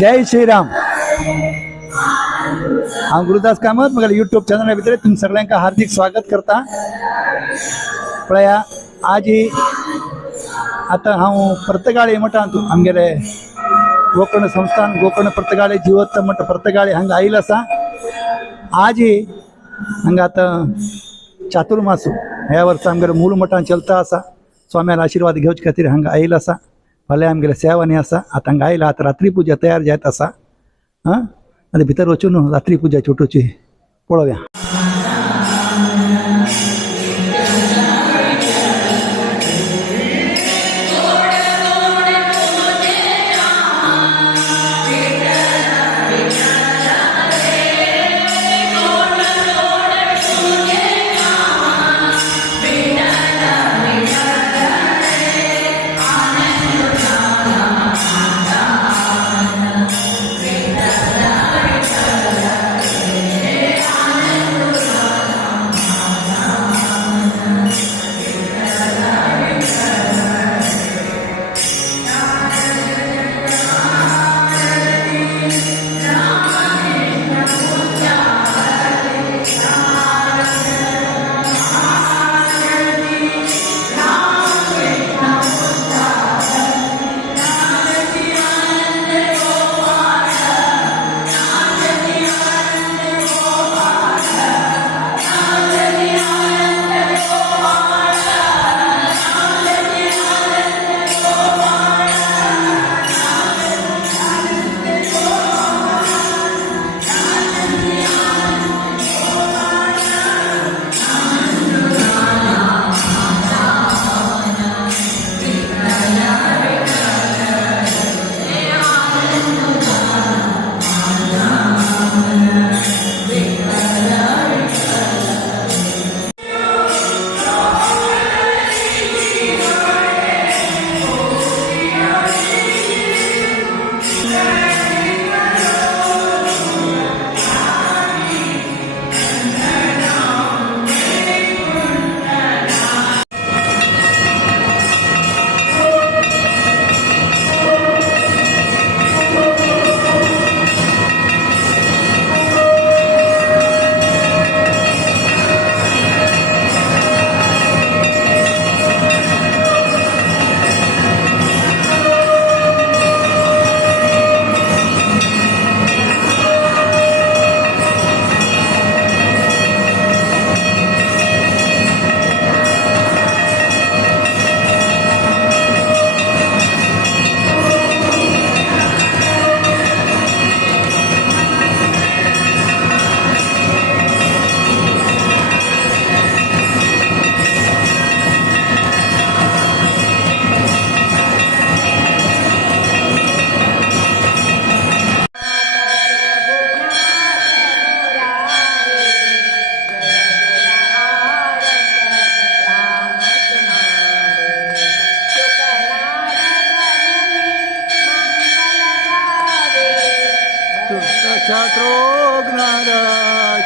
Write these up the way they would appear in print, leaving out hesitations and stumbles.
जय श्रीराम. हांव गुरुदास कामत म्हाका यूट्यूब चॅनला भितर तुम सगळ्यांका हार्दिक स्वागत करता. पळया आज आता हांव पर्तगाळी मठांत आमगेले गोकर्ण संस्थान गोकर्ण पर्तगाळी जिवोत्त मठ पर्तगाळी हांगा आयिल्लो आसा. आज हांगा आतां चातुर्मासू ह्या वर्सा आमगेले मूळ मठान चलता आसा. स्वाम्यान आशिर्वाद घेवचे खातीर हांगा आयिल्लो आसा. फाल्यां आमगेले सेवानी आसा. आतां हांगा आयला. आतां रात्री पुजा तयार जायत आसा. आनी भितर वचून रात्री पुजा छोटूची पळोवया.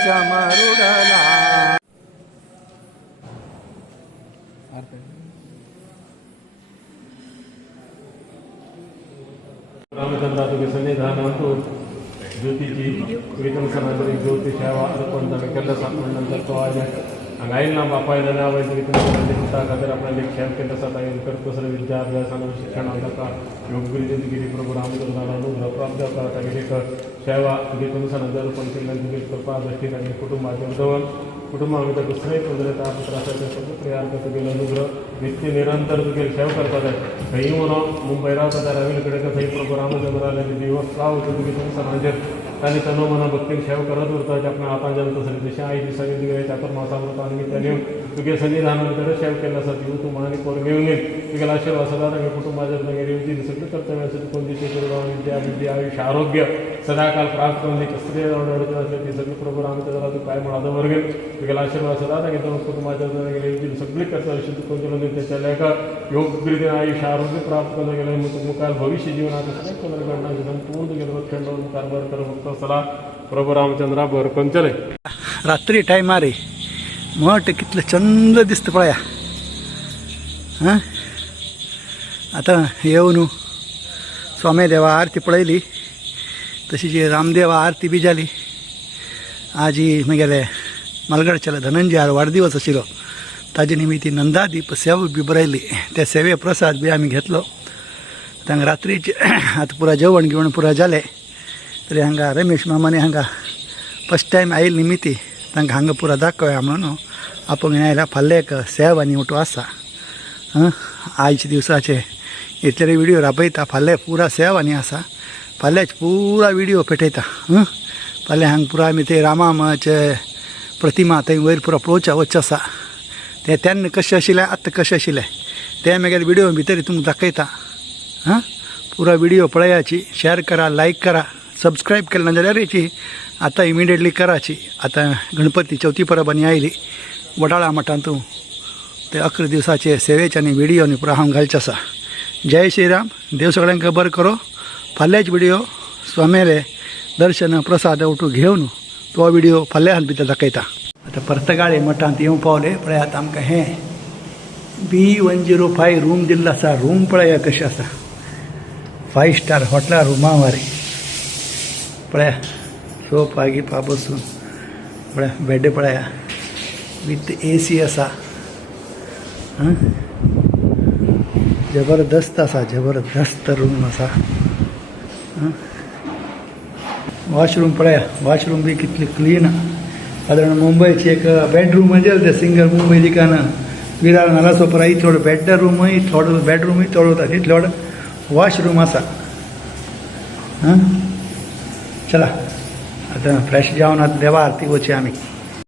च्या मारुडला रामचंद्राचे सन्निधानांतू ज्योतीची प्रीतम सनातनी ज्योती सेवा अर्पण केलं नंतर तो आज हांगायला बापायला नावायचं पिता खातीर आपल्याला खेळ केलं आसा ताणें करतो सर विद्या अभ्यासान शिक्षण जाता योग्य गिरी प्रभू रामचंद्राला अनुग्रह प्राप्त जाता ताणें एक सेवा तुगे कमिशनाचें अर्पण केल्ल्यान तुगे कृपा दृश्टी ताणें कुटुंबाचें उदवन कुटुंबा भितर दुसरें पदरेता पुत्राचे सगळे प्रयास तुगेलो अनुग्रह नित्य निरंतर तुगेली सेवा करता जाय. खंयी म्हणून मुंबय रावता त्या रवील कडेन थंय प्रभू रामचंद्राले दिवस राव तुगे कमिशनाचेर ताणें तनो मना भक्तीन सेवा करत उरता आपल्या हातान जल्म तसरी जशें आई दिसांनी तुगे चातुर्मासा निमित्तान तुगे सन्निधाना भितर सेवा केल्लो आसा ती तूं मनानी पोर घेवन तुगेलो आशिर्वाद सदा तांगे कुटुंबाचेर तांगे येवची सगळे कर्तव्य आसा कोण दिशे करून विद्या विद्या आयुष्य आरोग्य सदा काल प्राप्त करून कसले अडचण आसले ती सगळी प्रभू रामचंद्रा तूं काय म्हणा वर्गेन तुगेलो आशिर्वाद सदा तांगे दोन कुटुंबाचेर तांगे येवची सगळी कर्तव्य शुद्ध करून दिवन त्याच्या लेखा योग्य रितीन आयुष्य आरोग्य प्राप्त करून गेले मुखार भविष्य जीवनात सगळे कलर घडना संपूर्ण तुगेलो रक्षण मुखार बर कर मुक्त सला प्रभू रामचंद्रा बर करून चले. रात्री टायमार मठ कितलें चंद दिसता पळया. आतां येवन स्वामी देवा आरती पळयली तशी जी रामदेवा आरती बी जाली. आज ही म्हगेले मलगडच्याला धनंजयार वाडदिवस आशिल्लो. ताजे निमित्त नंदादीप सेवा बी बरयली. त्या सेवे प्रसाद बी आमी घेतलो. तांकां रात्रीचे आतां पुरा जेवण घेवण पुरा जालें. तरी हांगा रमेश मामाने हांगा फर्स्ट टायम आयिल्ले निमित्त तांकां हांगा पुरा दाखोवया म्हणून आपूण आयला. फाल्यां एक सेवा आनी उठो आसा. आयच्या दिवसाचे इतले व्हिडिओ राबयता. फाल्यां पुरा सेवा आनी आसा. फाल्यांच पुरा व्हिडिओ पेटयता. फाल्यां हांगा पुरा आमी ते रामाचे प्रतिमा थंय वयर पुरो पळोवच्या वच आसा. ते तेन्ना कशें आशिल्लें आतां कशें आशिल्लें ते म्हगेले व्हिडिओ भितर तुमकां दाखयता. पुरा व्हिडिओ पळयाची. शेअर करा, लायक करा. सबस्क्राईब केलं ना जाल्यार हेची आतां इमिडिएटली कराची. आतां गणपती चवथी परब आनी आयली. वडाळा मठांतू ते 11 दिवसाचे सेवेचे आनी व्हिडिओ आनी पुरा हांव घालचें आसा. जय श्रीराम. देव सगळ्यांक बरें करो. फाल्यांच व्हिडिओ स्वामेले दर्शन प्रसाद उठू घेवन तो व्हिडिओ फाल्यां भितर दाखयता. आतां पर्तगाळे मठांत येवं पावले. पळयात आमकां हें B105 रूम दिल्लो आसा. रूम पळया कशें आसा. 5 स्टार हॉटेला रुमा वारी. पळया सोफा गिफा बसून पळया. बेड पळया विथ AC आसा. जबरदस्त आसा. जबरदस्त रूम आसा. वॉशरूम पळया. वॉशरूम बी कितली क्लीन. सादारण मुंबयची एक बेडरूम म्हणजे ते सिंगल मुंबय दिकान विरार नाला सोपरा थोडं बेडरूमय थोडं तितले वॉशरूम आसा. चला आतां फ्रेश जावन आतां देवा आरती वची आमी.